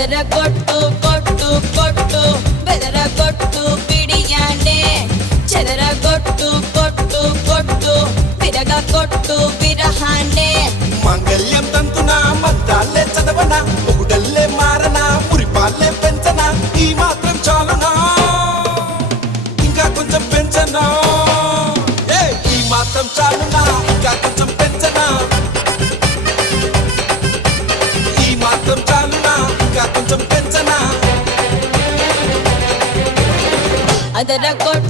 ಅದರ ಕೊಟ್ಟು ಕೊಟ್ಟು ಕೊಟ್ಟು ಬೆದರ ಕೊಟ್ಟು ಬಿಡಿಯಾನೆ చెదర కొట్టు కొట్టు కొట్టు విరగ కొట్టు విరహానే మంగళ్యం తంతున మద్దాలే చదవన ఒకడల్లే మారన మురిపాలే పెంచన ఈ మాత్రం చాలునా ఇంకా కొంచెం పెంచనా ఈ మాత్రం చాలునా ఇంకా కొంచెం పెంచనా ఈ మాత్రం చాలునా ఇంకా కొంచెం పెంచనా ಅದರ ಕೊಟ್ಟು